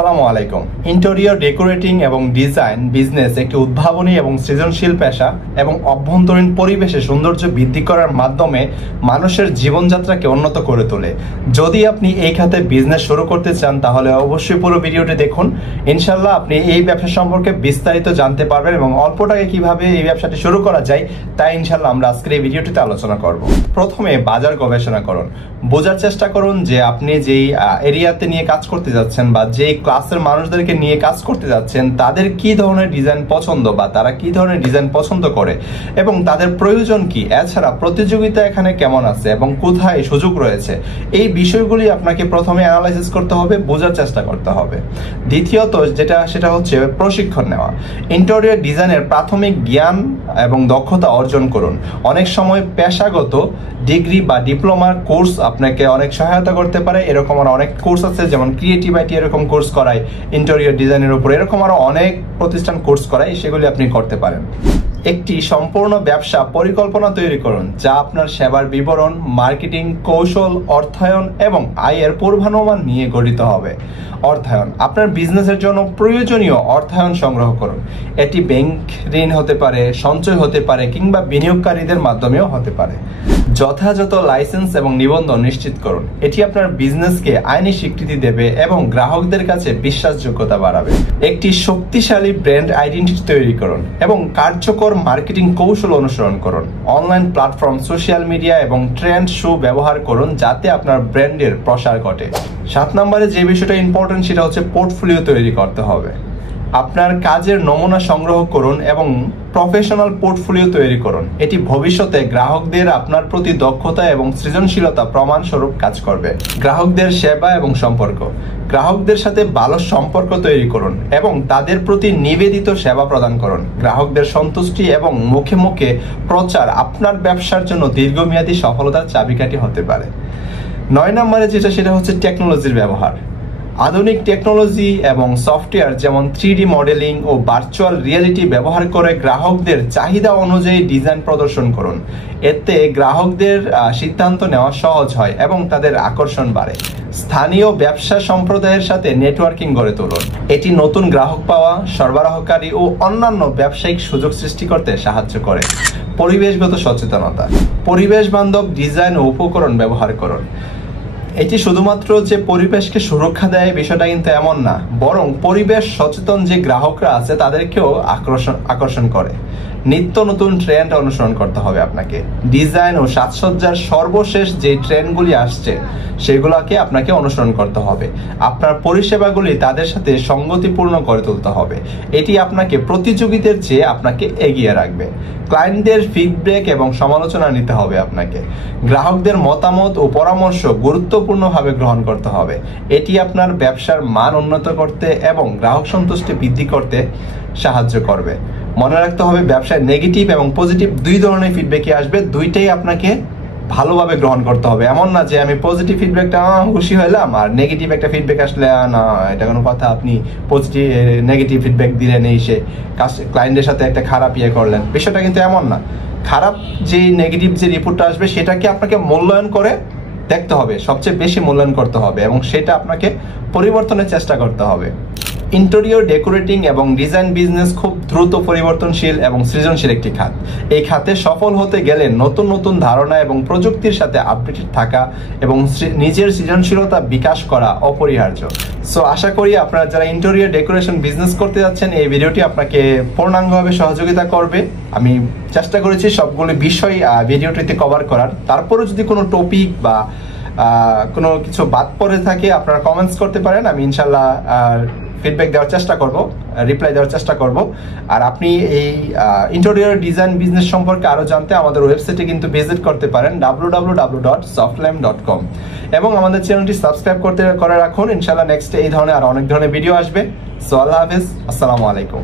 আসসালামু আলাইকুম। Interior decorating এবং ডিজাইন বিজনেস একটি উদ্ভাবনী এবং সৃজনশীল পেশা এবং অভ্যন্তরীণ পরিবেশে সৌন্দর্য বৃদ্ধি করার মাধ্যমে মানুষের জীবনযাত্রাকে উন্নত করে তোলে। যদি আপনি এই খাতে বিজনেস শুরু করতে চান তাহলে অবশ্যই পুরো ভিডিওটি দেখুন। ইনশাল্লাহ আপনি এই ব্যবসা সম্পর্কে বিস্তারিত জানতে পারবেন এবং অল্প টাকায় কিভাবে এই ব্যবসাটি শুরু করা যায় তাই ইনশাল্লাহ আমরা আজকের এই ভিডিওটিতে আলোচনা করব। প্রথমে বাজার গবেষণা করুন, বোঝার চেষ্টা করুন যে আপনি যেই এরিয়াতে নিয়ে কাজ করতে যাচ্ছেন বা যেই ক্লাসের মানুষদেরকে নিয়ে কাজ করতে যাচ্ছেন তাদের কি ধরনের ডিজাইন পছন্দ বা তারা কি ধরনের ডিজাইন পছন্দ করে এবং তাদের প্রয়োজন কি, এছাড়া প্রতিযোগিতা এখানে কেমন আছে এবং কোথায় সুযোগ রয়েছে, এই বিষয়গুলি আপনাকে প্রথমে অ্যানালাইসিস করতে হবে, বোঝার চেষ্টা করতে হবে। দ্বিতীয়ত সেটা হচ্ছে প্রশিক্ষণ নেওয়া। ইন্টেরিয়র ডিজাইনের প্রাথমিক জ্ঞান এবং দক্ষতা অর্জন করুন। অনেক সময় পেশাগত ডিগ্রি বা ডিপ্লোমার কোর্স আপনাকে অনেক সহায়তা করতে পারে। এরকম আরো অনেক কোর্স আছে, যেমন ক্রিয়েটিভ আইটি এরকম কোর্স করায় ইন্টেরিয়র ডিজাইনের উপর, এরকম আরো অনেক প্রতিষ্ঠান কোর্স করায়, সেগুলি আপনি করতে পারেন। একটি সম্পূর্ণ ব্যবসা পরিকল্পনা তৈরি করুন যা আপনার সেবার বিবরণ, মার্কেটিং কৌশল, অর্থায়ন এবং আয়ের পূর্বানুমান নিয়ে গঠিত হবে। অর্থায়ন, আপনার বিজনেসের জন্য প্রয়োজনীয় অর্থায়ন সংগ্রহ করুন। এটি ব্যাংক ঋণ হতে পারে, সঞ্চয় হতে পারে কিংবা বিনিয়োগকারীদের মাধ্যমেও হতে পারে। যথাযথ লাইসেন্স এবং নিবন্ধন নিশ্চিত করুন। এটি আপনার বিজনেসকে আইনি স্বীকৃতি দেবে এবং গ্রাহকদের কাছে বিশ্বাসযোগ্যতা বাড়াবে। একটি শক্তিশালী ব্র্যান্ড আইডেন্টিটি তৈরি করুন এবং কার্যকর মার্কেটিং কৌশল অনুসরণ করুন। অনলাইন প্ল্যাটফর্ম, সোশ্যাল মিডিয়া এবং ট্রেন্ড শো ব্যবহার করুন যাতে আপনার ব্র্যান্ডের প্রসার ঘটে। 7 নম্বরে যে বিষয়টা ইম্পর্টেন্ট সেটা হচ্ছে পোর্টফোলিও তৈরি করতে হবে। আপনার কাজের নমুনা সংগ্রহ করুন এবং প্রফেশনাল পোর্টফোলিও তৈরি করুন। এটি ভবিষ্যতে গ্রাহকদের আপনার প্রতি দক্ষতা এবং সৃজনশীলতা প্রমাণস্বরূপ কাজ করবে। গ্রাহকদের সেবা এবং সম্পর্ক, গ্রাহকদের সাথে ভালো সম্পর্ক তৈরি করুন এবং তাদের প্রতি নিবেদিত সেবা প্রদান করুন। গ্রাহকদের সন্তুষ্টি এবং মুখে মুখে প্রচার আপনার ব্যবসার জন্য দীর্ঘমেয়াদী সফলতার চাবিকাঠি হতে পারে। 9 নম্বরে সেটা হচ্ছে টেকনোলজির ব্যবহার। আধুনিক টেকনোলজি এবং সফটওয়্যার যেমন 3D মডেলিং ও ভার্চুয়াল রিয়েলিটি ব্যবহার করে গ্রাহকদের চাহিদা অনুযায়ী ডিজাইন প্রদর্শন করুন। এতে গ্রাহকদের সিদ্ধান্ত নেওয়া সহজ হয় এবং তাদের আকর্ষণ বাড়ে। স্থানীয় ব্যবসা সম্প্রদায়ের সাথে নেটওয়ার্কিং গড়ে তুলুন। এটি নতুন গ্রাহক পাওয়া, সরবরাহকারী ও অন্যান্য ব্যবসায়িক সুযোগ সৃষ্টি করতে সাহায্য করে। পরিবেশগত সচেতনতা, পরিবেশ বান্ধব ডিজাইন ও উপকরণ ব্যবহার করুন। এটি শুধুমাত্র যে পরিবেশকে সুরক্ষা দেয় বিষয়টা কিন্তু এমন না, বরং পরিবেশ সচেতন যে গ্রাহকরা আছে তাদেরকেও আকর্ষণ করে। নিত্য নতুন ট্রেন্ড অনুসরণ করতে হবে আপনাকে। ডিজাইন ও সাজসজ্জার সর্বশেষ যে ট্রেন্ডগুলি আসছে সেগুলোকে আপনাকে অনুসরণ করতে হবে। আপনার পরিষেবাগুলি তাদের সাথে সঙ্গতিপূর্ণ করে তুলতে হবে। এটি আপনাকে প্রতিযোগীদের চেয়ে আপনাকে এগিয়ে রাখবে। ক্লায়েন্টদের ফিডব্যাক এবং সমালোচনা নিতে হবে আপনাকে। গ্রাহকদের মতামত ও পরামর্শ গুরুত্বপূর্ণভাবে গ্রহণ করতে হবে। এটি আপনার ব্যবসার মান উন্নত করতে এবং গ্রাহক সন্তুষ্টি বৃদ্ধি করতে সাহায্য করবে। মনে রাখতে হবে ব্যবসায় নেগেটিভ এবং পজিটিভ দুই ধরনের ফিডব্যাকই আসবে, দুইটাই আপনাকে ভালোভাবে গ্রহণ করতে হবে। এমন না যে আমি পজিটিভ ফিডব্যাকটা খুশি হইলাম আর নেগেটিভ একটা ফিডব্যাক আসলে না, এটা কোনো কথা, আপনি পজিটিভ নেগেটিভ ফিডব্যাক দিলেন এই সে ক্লায়েন্টের সাথে একটা খারাপ ইয়ে করলেন, বিষয়টা কিন্তু এমন না। খারাপ যে নেগেটিভ যে রিপোর্টটা আসবে সেটাকে আপনাকে মূল্যায়ন করে দেখতে হবে, সবচেয়ে বেশি মূল্যায়ন করতে হবে এবং সেটা আপনাকে পরিবর্তনের চেষ্টা করতে হবে। ইন্টেরিয়র ডেকোরেটিং এবং ডিজাইন বিজনেস খুব দ্রুত পরিবর্তনশীল এবং সৃজনশীল একটি খাত। এই খাতে সফল হতে গেলে নতুন নতুন ধারণা এবং প্রযুক্তির সাথে আপডেটেড থাকা এবং নিজের সৃজনশীলতা বিকাশ করা অপরিহার্য। সো আশা করি আপনারা যারা ইন্টেরিয়র ডেকোরেশন বিজনেস করতে যাচ্ছেন এই ভিডিওটি আপনাকে পূর্ণাঙ্গভাবে সহযোগিতা করবে। আমি চেষ্টা করেছি সবগুলো বিষয় ভিডিওটিতে কভার করার। তারপরে যদি কোনো টপিক বা কোনো কিছু বাদ পড়ে থাকে আপনারা কমেন্টস করতে পারেন, আমি ইনশাল্লাহ ফিডব্যাক দেওয়ার চেষ্টা করব, রিপ্লাই দেওয়ার চেষ্টা করব। আর আপনি এই ইন্টেরিয়র ডিজাইন বিজনেস সম্পর্কে আরো জানতে আমাদের ওয়েবসাইটে কিন্তু ভিজিট করতে পারেন www.softlam.com এবং আমাদের চ্যানেলটি সাবস্ক্রাইব করে রাখুন। ইনশাআল্লাহ নেক্সট এই ধরনের আর অনেক ধরনের ভিডিও আসবে। সো আল্লাহ হাফেজ, আসসালামু আলাইকুম।